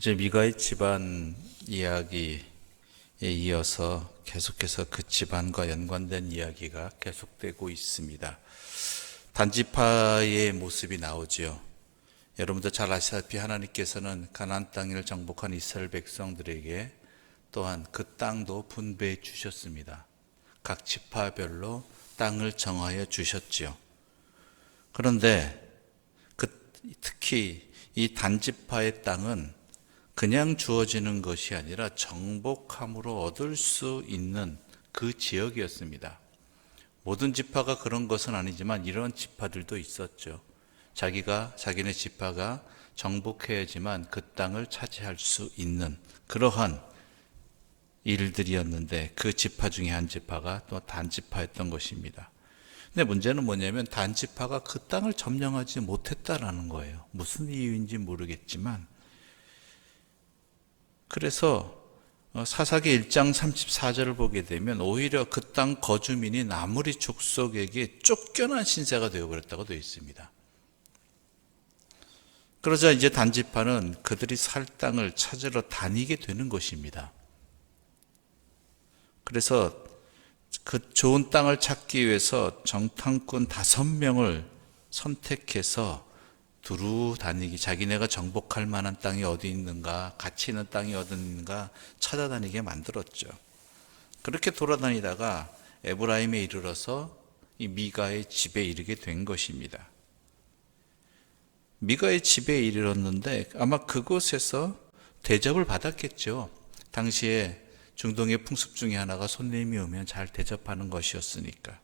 어제 미가의 집안 이야기에 이어서 계속해서 그 집안과 연관된 이야기가 계속되고 있습니다. 단지파의 모습이 나오지요. 여러분도 잘 아시다시피 하나님께서는 가나안 땅을 정복한 이스라엘 백성들에게 또한 그 땅도 분배해 주셨습니다. 각 지파별로 땅을 정하여 주셨지요. 그런데 특히 이 단지파의 땅은 그냥 주어지는 것이 아니라 정복함으로 얻을 수 있는 그 지역이었습니다. 모든 지파가 그런 것은 아니지만 이런 지파들도 있었죠. 자기네 지파가 정복해야지만 그 땅을 차지할 수 있는 그러한 일들이었는데 그 지파 중에 한 지파가 또 단지파였던 것입니다. 근데 문제는 뭐냐면 단지파가 그 땅을 점령하지 못했다라는 거예요. 무슨 이유인지 모르겠지만 그래서 사사기 1장 34절을 보게 되면 오히려 그 땅 거주민이 아무리 족속에게 쫓겨난 신세가 되어버렸다고 되어 있습니다. 그러자 이제 단지파는 그들이 살 땅을 찾으러 다니게 되는 것입니다. 그래서 그 좋은 땅을 찾기 위해서 정탐꾼 5명을 선택해서 두루 다니기, 자기네가 정복할 만한 땅이 어디 있는가, 가치 있는 땅이 어디 있는가 찾아다니게 만들었죠. 그렇게 돌아다니다가 에브라임에 이르러서 이 미가의 집에 이르게 된 것입니다. 미가의 집에 이르렀는데 아마 그곳에서 대접을 받았겠죠. 당시에 중동의 풍습 중에 하나가 손님이 오면 잘 대접하는 것이었으니까.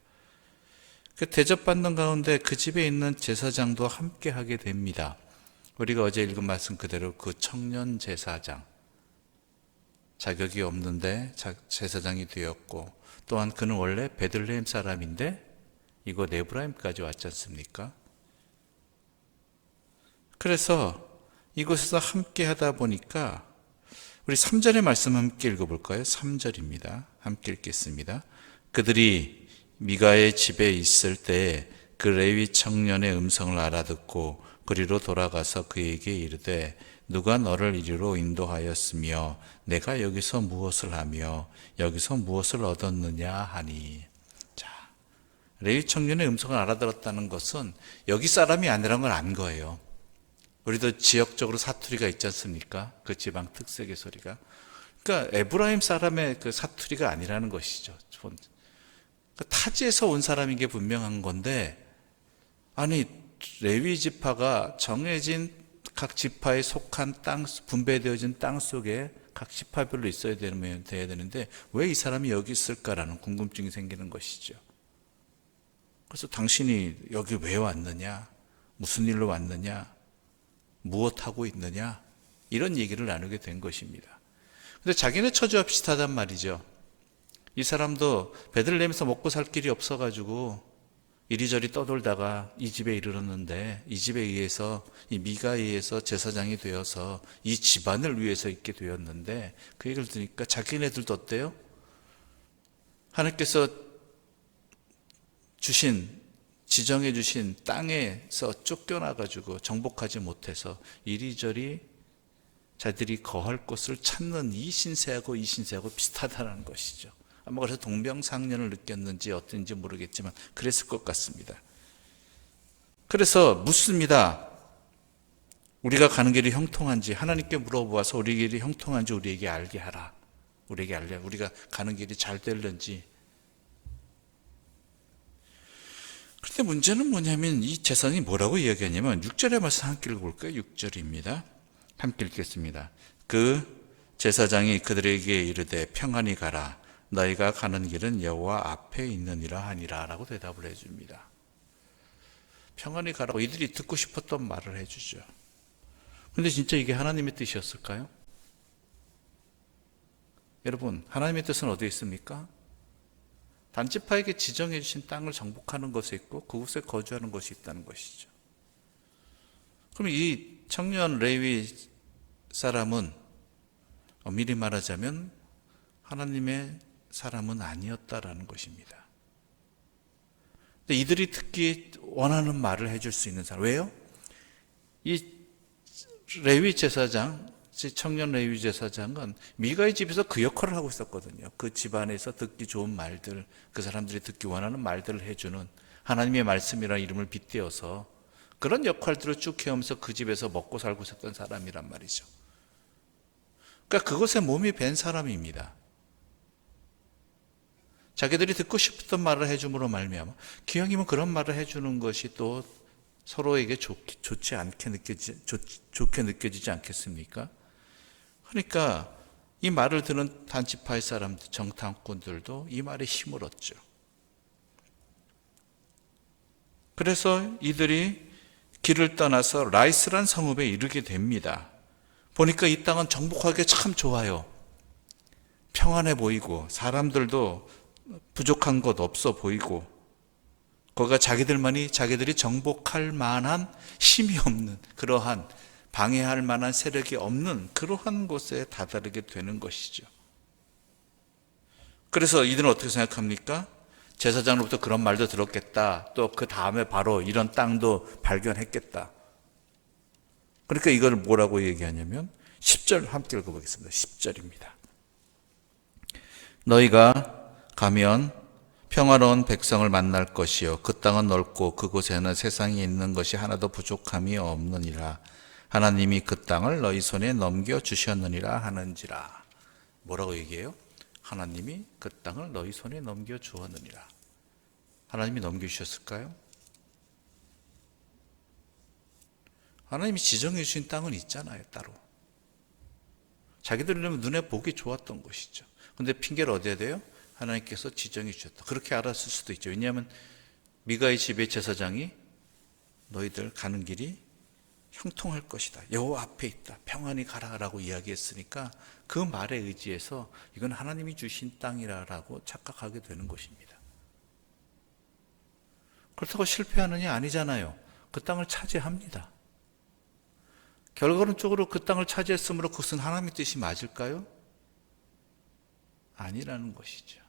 그 대접받는 가운데 그 집에 있는 제사장도 함께 하게 됩니다. 우리가 어제 읽은 말씀 그대로 그 청년 제사장, 자격이 없는데 제사장이 되었고, 또한 그는 원래 베들레헴 사람인데 이곳 에브라임까지 왔지 않습니까? 그래서 이곳에서 함께 하다 보니까 우리 3절의 말씀 함께 읽어볼까요? 3절입니다. 함께 읽겠습니다. 그들이 미가의 집에 있을 때 그 레위 청년의 음성을 알아듣고 그리로 돌아가서 그에게 이르되 누가 너를 이리로 인도하였으며 내가 여기서 무엇을 하며 여기서 무엇을 얻었느냐 하니. 자, 레위 청년의 음성을 알아들었다는 것은 여기 사람이 아니라는 걸 안 거예요. 우리도 지역적으로 사투리가 있지 않습니까? 그 지방 특색의 소리가. 그러니까 에브라임 사람의 그 사투리가 아니라는 것이죠. 타지에서 온 사람인 게 분명한 건데, 아니 레위 지파가 정해진 각 지파에 속한 땅, 분배되어진 땅 속에 각 지파별로 있어야 돼야 되는데 왜 이 사람이 여기 있을까라는 궁금증이 생기는 것이죠. 그래서 당신이 여기 왜 왔느냐, 무슨 일로 왔느냐, 무엇하고 있느냐, 이런 얘기를 나누게 된 것입니다. 근데 자기네 처지와 비슷하단 말이죠. 이 사람도 베들레헴에서 먹고 살 길이 없어가지고 이리저리 떠돌다가 이 집에 이르렀는데, 이 집에 의해서, 이 미가에 의해서 제사장이 되어서 이 집안을 위해서 있게 되었는데, 그 얘기를 들으니까 자기네들도 어때요? 하나님께서 지정해 주신 땅에서 쫓겨나가지고 정복하지 못해서 이리저리 자들이 거할 곳을 찾는 이 신세하고 비슷하다는 것이죠. 아마 그래서 동병상련을 느꼈는지 어떤지 모르겠지만 그랬을 것 같습니다. 그래서 묻습니다. 우리가 가는 길이 형통한지 하나님께 물어보아서 우리 길이 형통한지 우리에게 알게 하라. 우리가 가는 길이 잘 될는지. 그런데 문제는 뭐냐면 이 제사장이 뭐라고 이야기하냐면 6절의 말씀 함께 읽어볼까요? 6절입니다. 함께 읽겠습니다. 그 제사장이 그들에게 이르되 평안히 가라. 너희가 가는 길은 여호와 앞에 있느니라 하니라 라고 대답을 해줍니다. 평안히 가라고 이들이 듣고 싶었던 말을 해주죠. 그런데 진짜 이게 하나님의 뜻이었을까요? 여러분, 하나님의 뜻은 어디에 있습니까? 단지파에게 지정해 주신 땅을 정복하는 것에 있고 그곳에 거주하는 것이 있다는 것이죠. 그럼 이 청년 레위 사람은 미리 말하자면 하나님의 사람은 아니었다라는 것입니다. 근데 이들이 듣기 원하는 말을 해줄 수 있는 사람. 왜요? 이 레위 제사장 청년 레위 제사장은 미가의 집에서 그 역할을 하고 있었거든요. 그 집안에서 듣기 좋은 말들, 그 사람들이 듣기 원하는 말들을 해주는, 하나님의 말씀이라는 이름을 빗대어서 그런 역할들을 쭉 해오면서 그 집에서 먹고 살고 있었던 사람이란 말이죠. 그러니까 그것에 몸이 밴 사람입니다. 자기들이 듣고 싶었던 말을 해줌으로 말미암아, 기왕이면 그런 말을 해주는 것이 또 서로에게 좋게 느껴지지 않겠습니까? 그러니까 이 말을 듣는 단지파의 사람들, 정탐꾼들도 이 말에 힘을 얻죠. 그래서 이들이 길을 떠나서 라이스란 성읍에 이르게 됩니다. 보니까 이 땅은 정복하기 참 좋아요. 평안해 보이고 사람들도 부족한 것 없어 보이고, 거기가 자기들이 정복할 만한 힘이 없는, 그러한 방해할 만한 세력이 없는 그러한 곳에 다다르게 되는 것이죠. 그래서 이들은 어떻게 생각합니까? 제사장으로부터 그런 말도 들었겠다. 또 그 다음에 바로 이런 땅도 발견했겠다. 그러니까 이걸 뭐라고 얘기하냐면 10절 함께 읽어보겠습니다. 10절입니다. 너희가 가면 평화로운 백성을 만날 것이요 그 땅은 넓고 그곳에는 세상에 있는 것이 하나도 부족함이 없느니라. 하나님이 그 땅을 너희 손에 넘겨주셨느니라 하는지라. 뭐라고 얘기해요? 하나님이 그 땅을 너희 손에 넘겨주었느니라. 하나님이 넘겨주셨을까요? 하나님이 지정해 주신 땅은 있잖아요, 따로. 자기들은 눈에 보기 좋았던 것이죠. 근데 핑계를 얻어야 돼요? 하나님께서 지정해 주셨다. 그렇게 알았을 수도 있죠. 왜냐하면 미가의 집의 제사장이 너희들 가는 길이 형통할 것이다, 여호와 앞에 있다, 평안히 가라라고 이야기했으니까 그 말에 의지해서 이건 하나님이 주신 땅이라고 착각하게 되는 것입니다. 그렇다고 실패하느냐? 아니잖아요. 그 땅을 차지합니다. 결과론적으로 그 땅을 차지했으므로 그것은 하나님의 뜻이 맞을까요? 아니라는 것이죠.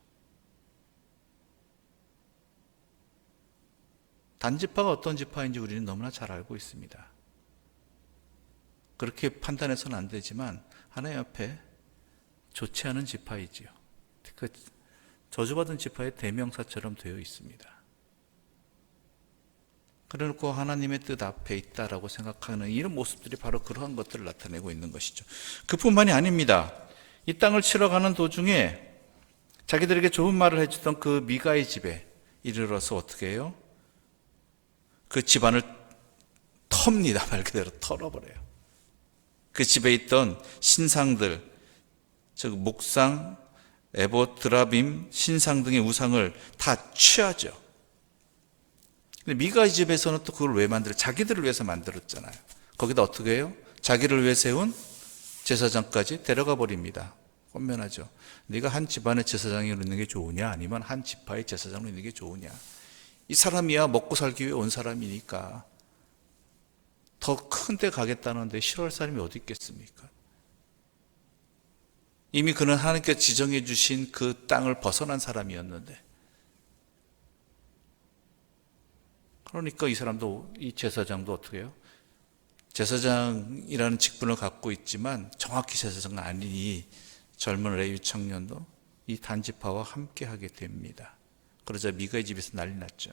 단지파가 어떤 지파인지 우리는 너무나 잘 알고 있습니다. 그렇게 판단해서는 안 되지만 하나님 앞에 좋지 않은 지파이지요. 그 저주받은 지파의 대명사처럼 되어 있습니다. 그래놓고 하나님의 뜻 앞에 있다라고 생각하는 이런 모습들이 바로 그러한 것들을 나타내고 있는 것이죠. 그뿐만이 아닙니다. 이 땅을 치러 가는 도중에 자기들에게 좋은 말을 해주던 그 미가의 집에 이르러서 어떻게 해요? 그 집안을 텁니다. 말 그대로 털어버려요. 그 집에 있던 신상들, 즉 목상, 에봇, 드라빔, 신상 등의 우상을 다 취하죠. 근데 미가의 집에서는 또 그걸 왜 만들어요? 자기들을 위해서 만들었잖아요. 거기다 어떻게 해요? 자기를 위해 세운 제사장까지 데려가 버립니다. 혼면하죠. 네가 한 집안의 제사장으로 있는 게 좋으냐, 아니면 한 지파의 제사장으로 있는 게 좋으냐. 이 사람이야 먹고 살기 위해 온 사람이니까 더 큰 데 가겠다는데 싫어할 사람이 어디 있겠습니까? 이미 그는 하나님께서 지정해 주신 그 땅을 벗어난 사람이었는데, 그러니까 이 사람도, 이 제사장도 어떻게 해요? 제사장이라는 직분을 갖고 있지만 정확히 제사장은 아닌 이 젊은 레위 청년도 이 단지파와 함께 하게 됩니다. 그러자 미가의 집에서 난리 났죠.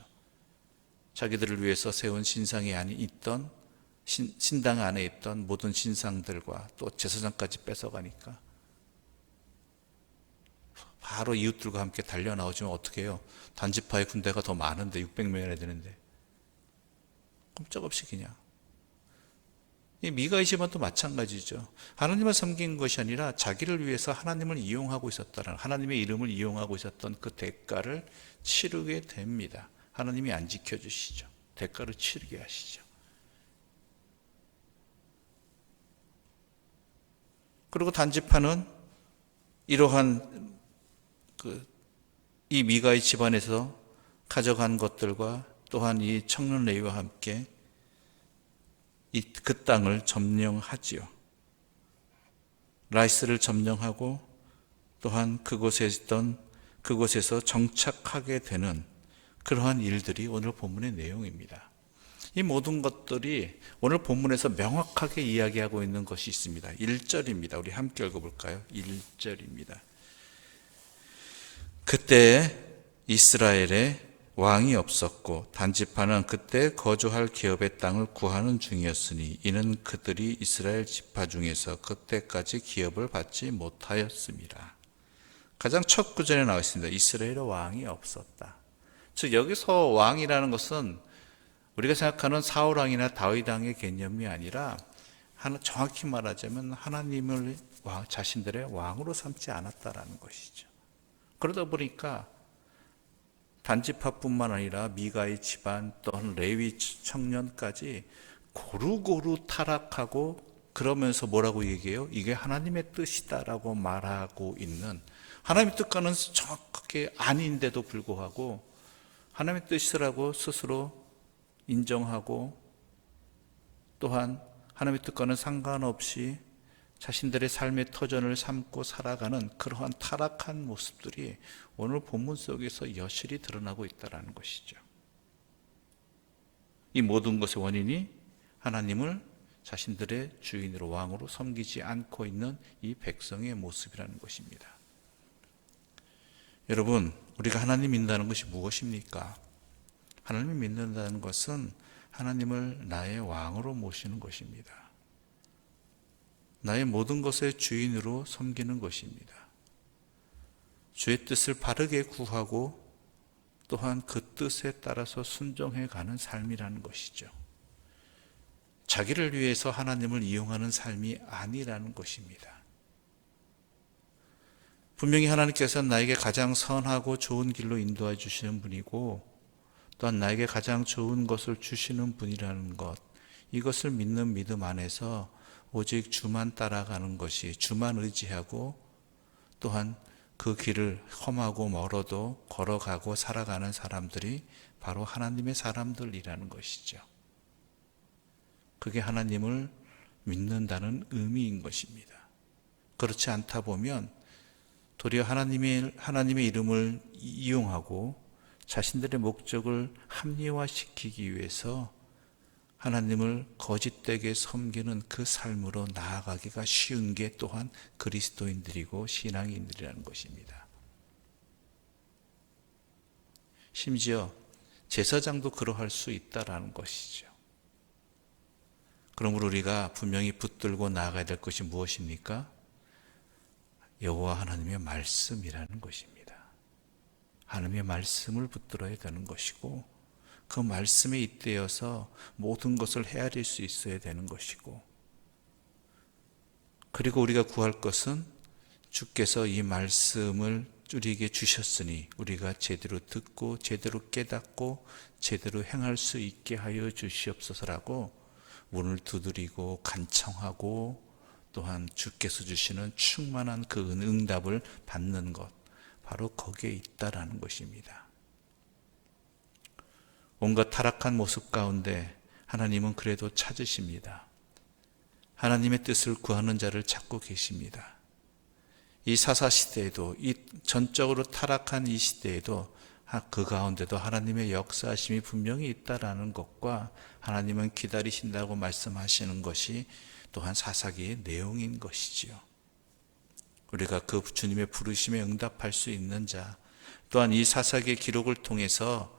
자기들을 위해서 세운 신상이 안에 있던, 신당 안에 있던 모든 신상들과 또 제사장까지 뺏어가니까 바로 이웃들과 함께 달려 나오지만 어떻게 해요? 단지파의 군대가 더 많은데 600명이나 되는데 꼼짝없이 그냥. 이 미가의 집안도 마찬가지죠. 하나님을 섬긴 것이 아니라 자기를 위해서 하나님을 이용하고 있었다는, 하나님의 이름을 이용하고 있었던 그 대가를 치르게 됩니다. 하나님이 안 지켜주시죠. 대가를 치르게 하시죠. 그리고 단지파는 이러한 이 미가의 집안에서 가져간 것들과 또한 이 청년 레위와 함께 그 땅을 점령하지요. 라이스를 점령하고 또한 그곳에서 정착하게 되는 그러한 일들이 오늘 본문의 내용입니다. 이 모든 것들이 오늘 본문에서 명확하게 이야기하고 있는 것이 있습니다. 1절입니다. 우리 함께 읽어볼까요? 1절입니다. 그때 이스라엘에 왕이 없었고 단지파는 그때 거주할 기업의 땅을 구하는 중이었으니 이는 그들이 이스라엘 지파 중에서 그때까지 기업을 받지 못하였습니다. 가장 첫 구절에 나와 있습니다. 이스라엘에 왕이 없었다. 즉 여기서 왕이라는 것은 우리가 생각하는 사울 왕이나 다윗 왕의 개념이 아니라 정확히 말하자면 하나님을 자신들의 왕으로 삼지 않았다라는 것이죠. 그러다 보니까 단지파뿐만 아니라 미가의 집안 또한 레위 청년까지 고루고루 타락하고 그러면서 뭐라고 얘기해요? 이게 하나님의 뜻이다라고 말하고 있는, 하나님의 뜻과는 정확하게 아닌데도 불구하고 하나님의 뜻이라고 스스로 인정하고 또한 하나님의 뜻과는 상관없이 자신들의 삶의 터전을 삼고 살아가는 그러한 타락한 모습들이 오늘 본문 속에서 여실히 드러나고 있다는 것이죠. 이 모든 것의 원인이 하나님을 자신들의 주인으로 왕으로 섬기지 않고 있는 이 백성의 모습이라는 것입니다. 여러분, 우리가 하나님 믿는다는 것이 무엇입니까? 하나님을 믿는다는 것은 하나님을 나의 왕으로 모시는 것입니다. 나의 모든 것의 주인으로 섬기는 것입니다. 주의 뜻을 바르게 구하고 또한 그 뜻에 따라서 순종해 가는 삶이라는 것이죠. 자기를 위해서 하나님을 이용하는 삶이 아니라는 것입니다. 분명히 하나님께서는 나에게 가장 선하고 좋은 길로 인도해 주시는 분이고 또한 나에게 가장 좋은 것을 주시는 분이라는 것, 이것을 믿는 믿음 안에서 오직 주만 따라가는 것이, 주만 의지하고 또한 그 길을 험하고 멀어도 걸어가고 살아가는 사람들이 바로 하나님의 사람들이라는 것이죠. 그게 하나님을 믿는다는 의미인 것입니다. 그렇지 않다 보면 도리어 하나님의 이름을 이용하고 자신들의 목적을 합리화시키기 위해서 하나님을 거짓되게 섬기는 그 삶으로 나아가기가 쉬운 게 또한 그리스도인들이고 신앙인들이라는 것입니다. 심지어 제사장도 그러할 수 있다라는 것이죠. 그러므로 우리가 분명히 붙들고 나아가야 될 것이 무엇입니까? 여호와 하나님의 말씀이라는 것입니다. 하나님의 말씀을 붙들어야 되는 것이고 그 말씀에 잇대어서 모든 것을 헤아릴 수 있어야 되는 것이고, 그리고 우리가 구할 것은 주께서 이 말씀을 우리에게 주셨으니 우리가 제대로 듣고 제대로 깨닫고 제대로 행할 수 있게 하여 주시옵소서라고 문을 두드리고 간청하고 또한 주께서 주시는 충만한 그 응답을 받는 것, 바로 거기에 있다라는 것입니다. 온갖 타락한 모습 가운데 하나님은 그래도 찾으십니다. 하나님의 뜻을 구하는 자를 찾고 계십니다. 이 사사시대에도, 이 전적으로 타락한 이 시대에도 그 가운데도 하나님의 역사하심이 분명히 있다라는 것과 하나님은 기다리신다고 말씀하시는 것이 또한 사사기의 내용인 것이지요. 우리가 그 주님의 부르심에 응답할 수 있는 자, 또한 이 사사기의 기록을 통해서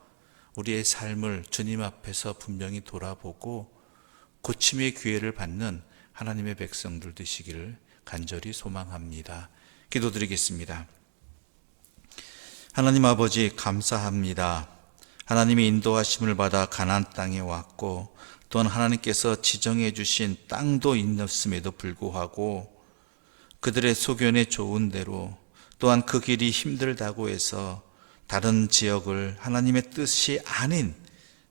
우리의 삶을 주님 앞에서 분명히 돌아보고 고침의 기회를 받는 하나님의 백성들 되시기를 간절히 소망합니다. 기도드리겠습니다. 하나님 아버지, 감사합니다. 하나님의 인도하심을 받아 가나안 땅에 왔고 또한 하나님께서 지정해 주신 땅도 있었음에도 불구하고 그들의 소견에 좋은 대로 또한 그 길이 힘들다고 해서 다른 지역을, 하나님의 뜻이 아닌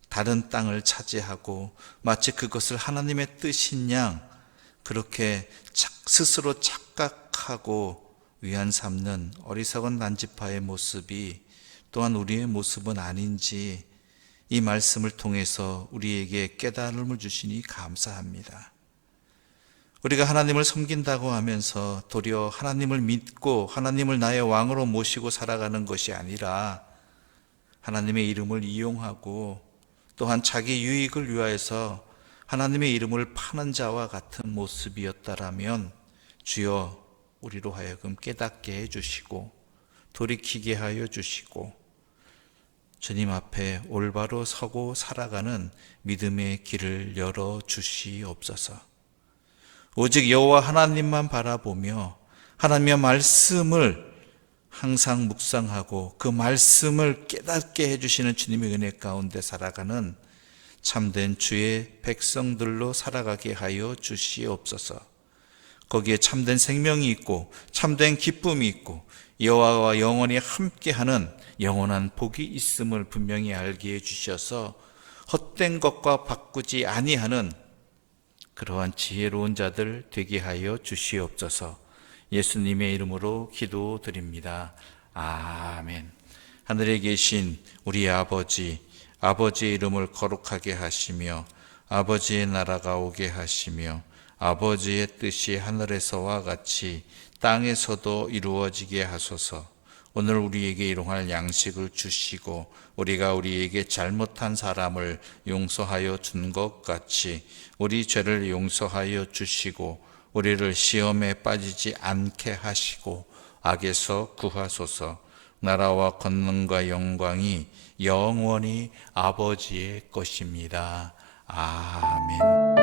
다른 땅을 차지하고 마치 그것을 하나님의 뜻인 양 그렇게 스스로 착각하고 위안 삼는 어리석은 난지파의 모습이 또한 우리의 모습은 아닌지 이 말씀을 통해서 우리에게 깨달음을 주시니 감사합니다. 우리가 하나님을 섬긴다고 하면서 도리어 하나님을 믿고 하나님을 나의 왕으로 모시고 살아가는 것이 아니라 하나님의 이름을 이용하고 또한 자기 유익을 위하여서 하나님의 이름을 파는 자와 같은 모습이었다라면 주여 우리로 하여금 깨닫게 해주시고 돌이키게 하여 주시고 주님 앞에 올바로 서고 살아가는 믿음의 길을 열어 주시옵소서. 오직 여호와 하나님만 바라보며 하나님의 말씀을 항상 묵상하고 그 말씀을 깨닫게 해주시는 주님의 은혜 가운데 살아가는 참된 주의 백성들로 살아가게 하여 주시옵소서. 거기에 참된 생명이 있고 참된 기쁨이 있고 여호와와 영원히 함께하는 영원한 복이 있음을 분명히 알게 해주셔서 헛된 것과 바꾸지 아니하는 그러한 지혜로운 자들 되게 하여 주시옵소서. 예수님의 이름으로 기도드립니다. 아멘. 하늘에 계신 우리 아버지, 아버지의 이름을 거룩하게 하시며 아버지의 나라가 오게 하시며 아버지의 뜻이 하늘에서와 같이 땅에서도 이루어지게 하소서. 오늘 우리에게 일용할 양식을 주시고 우리가 우리에게 잘못한 사람을 용서하여 준 것 같이 우리 죄를 용서하여 주시고 우리를 시험에 빠지지 않게 하시고 악에서 구하소서. 나라와 권능과 영광이 영원히 아버지의 것입니다. 아멘.